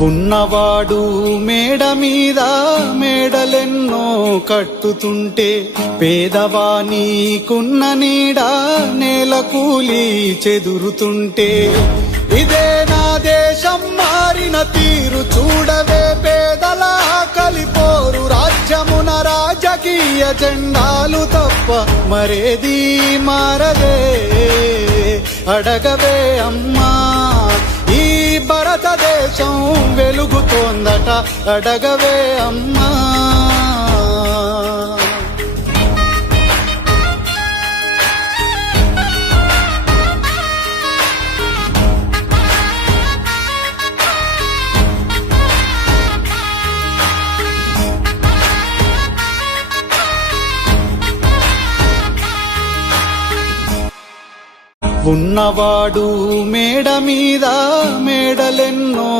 ఉన్నవాడు మేడ మీద మేడలెన్నో కట్టుతుంటే పేదవానికున్న నీడ నేల కూలి చెదురుతుంటే ఇదే నా దేశం మారిన తీరు చూడవే పేదల కలిపోరు రాజ్యమున రాజకీయ జెండాలు తప్ప మరేది మారదే అడగవే అమ్మా ఈ భారతదేశం వెలుగుతోందట అడగవే అమ్మా ఉన్నవాడు మేడ మీద మేడలెన్నో